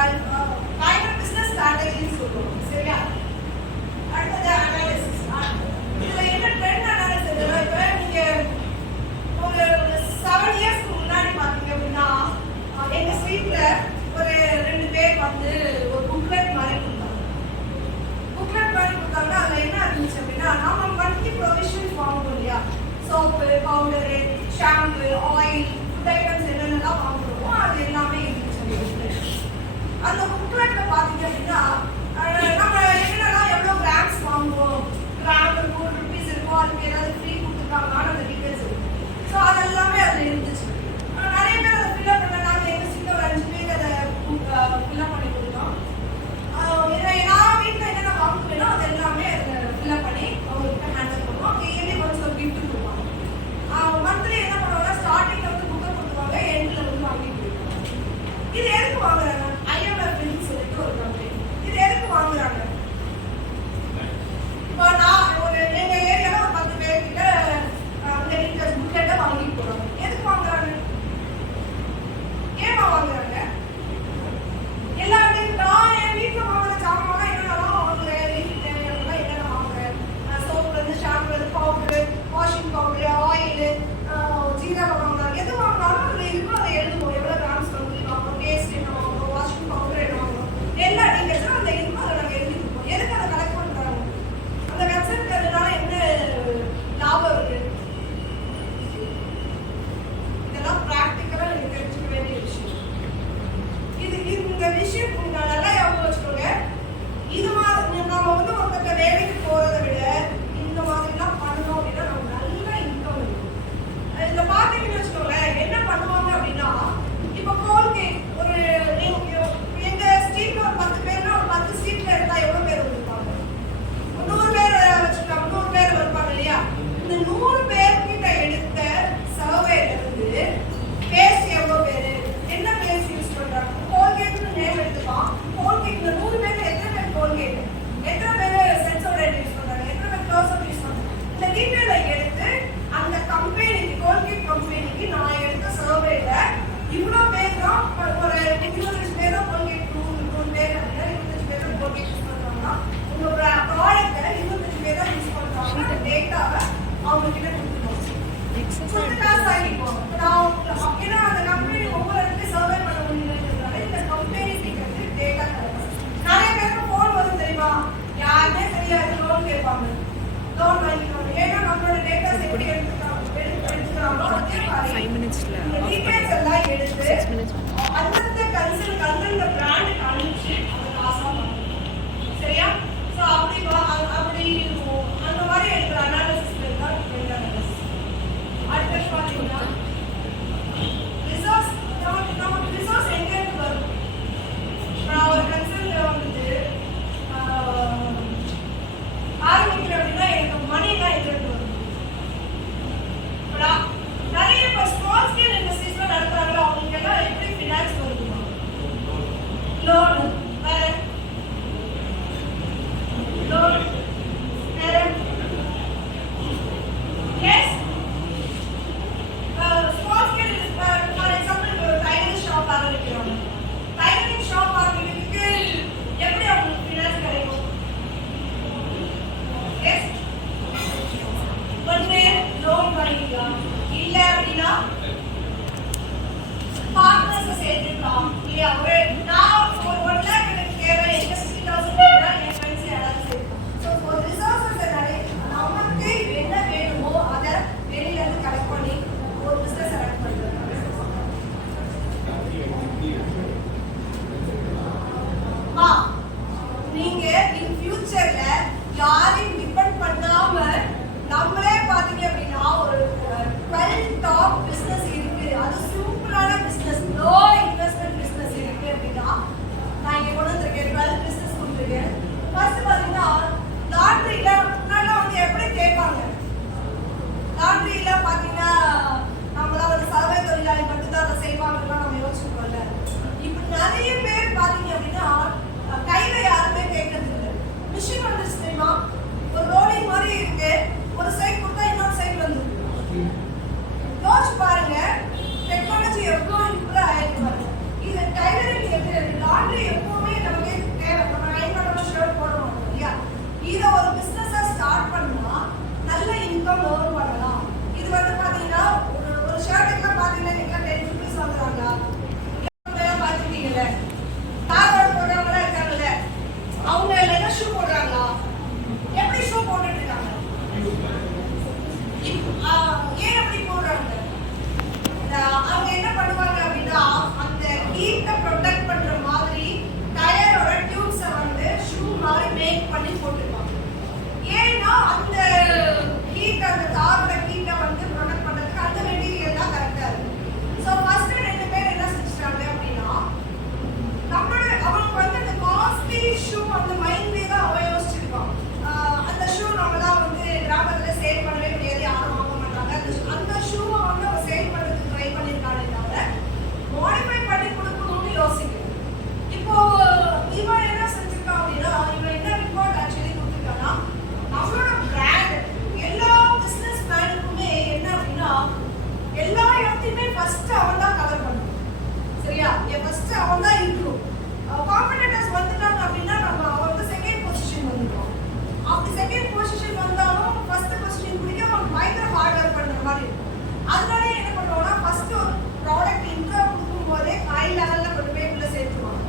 பயங்கர பிசினஸ் ஸ்ட்ராட்டஜின்னு சொல்லுவோம். சரியா? அடுத்தது அனாலிசிஸ். இதுல என்ன ட்ரெண்ட் அனாலிசிஸ்? இப்போ நீங்க ஒரு 7 இயர்ஸ்க்கு முன்னாடி பாத்தீங்க அப்படின்னா எங்க ஸ்ட்ரீட்ல ஒரு 2 பேர் வந்து ஒரு புக்லெட் மாதிரி கொடுத்தாங்க. புக்லெட் மாதிரி கொடுத்தாங்கன்னா அதுல என்ன இருந்துச்சு அப்படின்னா நம்ம மந்த்லி ப்ரொவிஷன்ஸ் வாங்குவோம் இல்லையா, soap, powder, shampoo, oil, food items என்னென்னலாம் வாங்குறோமோ அது எல்லாமே இருந்துச்சு. அந்த புக்லெட்ல பாத்தீங்க அப்படின்னா நம்ம என்னென்னலாம் எவ்வளோ கிராம்ஸ் வாங்குவோம், கிராம் 100 ரூபீஸ் இருக்கும், அதுக்கு ஏதாவது ஃப்ரீ கொடுத்துருக்காங்கன்னு அந்த டீட்டெயில்ஸ் இருக்கும். ஸோ அதெல்லாமே அதில் இருந்துச்சு. நிறைய பேர் அதை ஃபில்அப் பண்ணாங்க. எங்கள் சீட்டில் ஒரு 5 பேர் அதை ஃபில்அப் பண்ணி கொடுத்தோம். நான் வீட்டில் என்னென்ன வாங்குவேனோ அது எல்லாமே அதை ஃபில்அப் பண்ணி அவங்ககிட்ட ஹேண்டில் பண்ணுவோம். டெய்லி கொஞ்சம் ஒரு கிஃப்ட் கொடுப்பாங்க. மந்த்லி என்ன பண்ணுவாங்கன்னா ஸ்டார்டிங்கில் வந்து புக்கை கொடுத்துருவாங்க, எண்டில் வந்து வாங்கிட்டு போயிருவாங்க. இது எதுக்கு வாங்குறாங்க? ஐஎம்எஃப்னு சொல்லிட்டு ஒரு கம்பெனி. இது எதுக்கு வாங்குறாங்க? இப்போ நான் எங்க ஏரியாவில் ஒரு 10 பேர்கிட்ட அந்த டீச்சர்ஸ் புக்லெட்டை வாங்கிட்டு போறாங்க. எதுக்கு வாங்குறாங்க? ஏமா வாங்குறாங்க? எல்லாத்தையும் நான் என் வீட்டில் வாங்குற சாமான் என்னென்னலாம் வாங்குறேன், வீட்டுக்கு தேவையானலாம் என்னென்ன வாங்குறேன், சோப்புலேருந்து ஷாம்புலேருந்து பவுடரு, வாஷிங் பவுடரு, ஆயிலு, ஜீரகம் வாங்குறாங்க. எது வாங்கினாலும் அதில் இருக்கும், அதை எழுதுவோம். எவ்வளோ கிராம்ஸ் வாங்குறோம், பேஸ்ட் என்ன வாங்குறோம், வாஷிங் பவுடர் என்ன வாங்குறோம், எல்லா டீட்டெயில்ஸும் அந்த இருக்கும், அதை நாங்கள் எழுதிருப்போம். எதுக்கு அதை கலெக்ட் பண்ணுறாங்க? அந்த வெப்சைட் அதனால என்ன லாபம் இருக்கு? இதெல்லாம் ப்ராக்டிக்கலாக நீங்கள் தெரிஞ்சுக்க வேண்டிய விஷயம். இந்த விஷயம் நீங்கள் நல்லா ஞாபகம் வச்சுக்கோங்க. இது மாதிரி நம்ம வந்து ஒருத்தர் வேலைக்கு போகிறத விட இந்த மாதிரிலாம் பண்ணணும் அப்படின்னா நம்ம நல்லா இன்கம் இருக்கும். இதில் பார்த்தீங்கன்னு வச்சுக்கோங்களேன், என்ன பண்ணுவாங்க அப்படின்னா இப்போ கோல்கேட் ஒரு எங்கள் ஸ்ட்ரீட்டில் ஒரு 10 பேர்னா ஒரு 10 ஸ்ட்ரீட்டில் இருந்தால் எவ்வளோ பேர் வந்துருப்பாங்க? 100 பேர் வச்சுருக்காங்க. 100 பேர் வருவாங்க இல்லையா? இந்த 100 பேர்கிட்ட எடுத்த சர்வேல இருந்து பேஸ்ட் எவ்வளோ பேர், என்ன பேஸ்ட் யூஸ் பண்ணுறாங்க, கோல்கேட்னு நேம் எடுத்துக்கலாம். கோல்கேட் 100 பேர் எத்தனை பேர் கோல்கேட், எத்தனை பேர் சென்சோடைட் யூஸ் பண்ணுறாங்க, எத்தனை பேர் க்ளோஸ்அப் யூஸ் பண்ணுறாங்க, இந்த டீட்டெயிலை எடுத்து அந்த கம்பெனிக்கு, கோல்கேட் கம்பெனிக்கு நான் எடுத்த சர்வேல இவ்வளோ பேர் தான், ஒரு 25 பேர் தான் கோல்கேட், 100 பேர் அப்படின்னா 25 பேர் தான் கோல்கேட் யூஸ் பண்ணுறாங்கன்னா உங்களோட ப்ராடக்டை 25 பேர் தான் யூஸ் பண்ணுறாங்க. டேட்டாவை அவங்க கிட்ட கொடுத்துருவோம். காசு ஆகிப்போம். ஏன்னா அந்த கம்பெனி ஒவ்வொரு இடத்துலையும் சர்வே பண்ண முடியலன்றதுனால இந்த கம்பெனி கிட்ட டேட்டா கிடைக்கும். நிறைய பேருக்கு ஃபோன் வரும் தெரியுமா, யாருமே தெரியாது, லோன் கேட்பாங்க, லோன் வாங்கிக்கணும். ஏன்னா நம்மளோட டேட்டாஸ் எப்படி எடுத்துக்கிறாங்களோ அதே மாதிரி டீட்டெயில்ஸ் எல்லாம் எடுத்து அந்தந்த கன்சல்ட் பிராண்டுக்கு அனுப்பிச்சு அந்த காசாக பண்ணுவோம். சரியா? ஸோ அப்படி அந்த மாதிரி எடுக்கிற அனாலிசிஸ் தான் ட்ரெண்ட் அனாலிசிஸ். அடுத்தது பார்த்தீங்கன்னா ரிசோர்ஸ். நமக்கு ரிசோர்ஸ் எங்கேருந்து வரும்? நான் ஒரு கன்சல்ட் வந்துட்டு ஆரம்பிக்கிறேன் அப்படின்னா எனக்கு மணிலாம் எங்கேருந்து வரும்? நிறைய இப்போ ஸ்மால் ஸ்கேல் இண்டஸ்ட்ரீஸ்லாம் நடத்துறாங்களோ அவங்களுக்கு எல்லாம் எப்படி ஃபினான்ஸ் வருதுமா? லோனு வேற, லோன் வேற, yes small scale. For example tailoring shop ஆரம்பிக்கிறாங்க. டைலரிங் ஷாப் ஆரம்பிக்கிறதுக்கு எப்படி அவங்களுக்கு ஃபினான்ஸ் கிடைக்கும்? எஸ் ஒன்று லோன் பண்ணிக்கலாம், இல்லை அப்படின்னா பார்ட்னர்ஸை சேர்த்துக்கலாம் இல்லையா? நான் ஒரு 1 lakh எனக்கு தேவை, எங்க 60,000 தேவை, என் ஃப்ரெண்ட்ஸ் யாராவது சேர்க்கும். ஸோ ஒரு ரிசோர்ஸஸ் நமக்கு என்ன வேணுமோ அதை வெளியிலேருந்து கலெக்ட் பண்ணி ஒரு பிஸ்னஸ் ரன் பண்ணுறது. நீங்க இன் ஃபியூச்சர்ல யாரையும் டிபெண்ட் பண்ணாம நம்மளே பாத்தீங்க அப்படின்னா ஒரு 12 டாப் பிசினஸ் இருக்கு, அது சூப்பரான பிசினஸ், லோ இன்வெஸ்ட்மெண்ட் பிசினஸ் இருக்கு அப்படின்னா அப்படின்னா அந்த ஹீட், அந்த தாரோட ஹீட்டை வந்து ப்ரொடெக்ட் பண்றதுக்கு அந்த மெட்டீரியல் தான் கரெக்டா இருக்கு. ஸோ ஃபர்ஸ்ட் 2 பேர் என்ன செஞ்சுட்டாங்க அப்படின்னா, அவனுக்கு வந்து அந்த காஸ்ட்லி ஷூ அந்த மைண்ட்லேயே தான் அவன் யோசிச்சிருக்கான். அந்த ஷூ நம்மளாம் வந்து கிராமத்துல சேல் பண்ணவே முடியாது, யாரும் வாங்க மாட்டாங்க. அந்த ஷூவை வந்து அவன் சேல் பண்றதுக்கு ட்ரை பண்ணியிருக்கானே தவிர மாடிஃபை பண்ணி கொடுக்கணும்னு யோசிக்கணும். இப்போ இவன் என்ன செஞ்சிருக்கான் அப்படின்னா, இவன் என்ன ரிப்போர்ட் ஆக்சுவலி கொடுத்துருக்கான்னா, நம்மளோட பிராண்ட் எல்லா பிசினஸ் மேனுக்குமே என்ன அப்படின்னா, எல்லா இடத்தையுமே ஃபர்ஸ்ட் அவன் தான் கவர் பண்ணணும். சரியா? ஃபர்ஸ்ட் அவன் தான் இருக்கணும். காம்படிட்டர்ஸ் வந்துட்டாங்க அப்படின்னா நம்ம அவன் வந்து செகண்ட் பொசிஷன் வந்துடுவோம். அப்படி செகண்ட் பொசிஷன் வந்தாலும் ஃபர்ஸ்ட் பொசிஷன் பிடிக்க அவன் பயங்கர ஹார்ட் ஒர்க் பண்ற மாதிரி இருக்கும். அதனால என்ன பண்ணுவோம்னா, ஃபர்ஸ்ட் ஒரு ப்ராடக்ட் இன்ட்ரோ கொடுக்கும் போதே ஹை லெவல்ல கொண்டு போய் உள்ள சேர்த்துருவாங்க.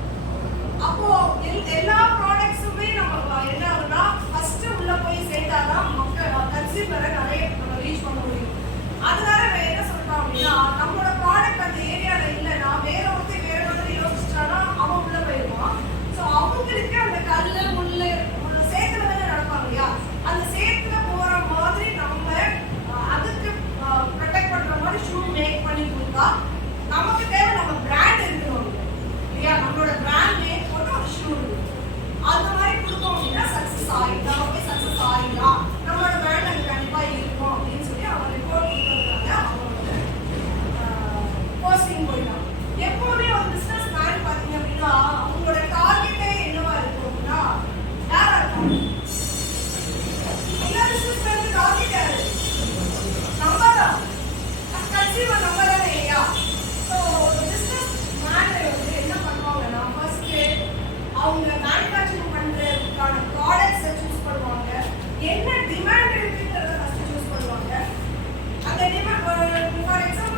அப்போ எல்லா ப்ராடக்ட்ஸுமே நம்ம என்ன ஆகுனா, ஃபர்ஸ்ட் உள்ள போய் சேர்த்தாதான் மக்கள் கன்சியூமரை நிறைய ரீச் பண்ண முடியும். அதனால என்ன சொல்றோம் அப்படின்னா, நம்மளோட ப்ராடக்ட் அந்த ஏரியால இல்லைன்னா வேற ஒருத்தர் வேற மாதிரி யோசிச்சானா அவன் உள்ள போயிடுவான். ஸோ அவங்களுக்கு அந்த கல்லு முள்ளு சேத்துல தானே நடப்பாங்க இல்லையா, அந்த சேத்துல போற மாதிரி நம்ம அதுக்கு ப்ரொடெக்ட் பண்ற மாதிரி ஷூ மேக் பண்ணி கொடுத்தா நமக்கு தேவை நம்ம பிராண்ட் இருக்கணும் இல்லையா, நம்மளோட பிராண்ட் நேம் போட்டு ஒரு ஷூ இருக்கு. அந்த மாதிரி கொடுத்தோம் அப்படின்னா சக்சஸ் ஆகிடும். நம்ம போய் சக்சஸ் ஆகிடலாம், நம்மளோட பிராண்ட் அங்கே கண்டிப்பா இருக்கும் அப்படின்னு சொல்லி அவன் ரிப்போர்ட் கொடுத்துருக்காங்க. அவங்களோட போஸ்டிங் போயிட்டான். எப்பவுமே ஒரு பிசினஸ் மேன் பார்த்தீங்க அப்படின்னா அவங்களோட டார்கெட்டே என்னவா இருக்கும் அப்படின்னா, யாரா இருக்கும்? எல்லா பிசினஸ் மேனுக்கு டார்கெட் யாரு? நம்ம தான், கன்சியூமர் நம்ம தானே இல்லையா? ஸோ ஒரு பிசினஸ் மேன் வந்து என்ன பண்ணுவாங்கன்னா, ஃபர்ஸ்ட் அவங்க மேனுஃபேக்சரிங் பண்றதுக்கான ப்ராடக்ட்ஸை சூஸ் பண்ணுவாங்க. என்ன டிமாண்ட் இருக்குன்றத ஃபர்ஸ்ட் சூஸ் பண்ணுவாங்க. அந்த டிமாண்ட் ஃபார் எக்ஸாம்பிள்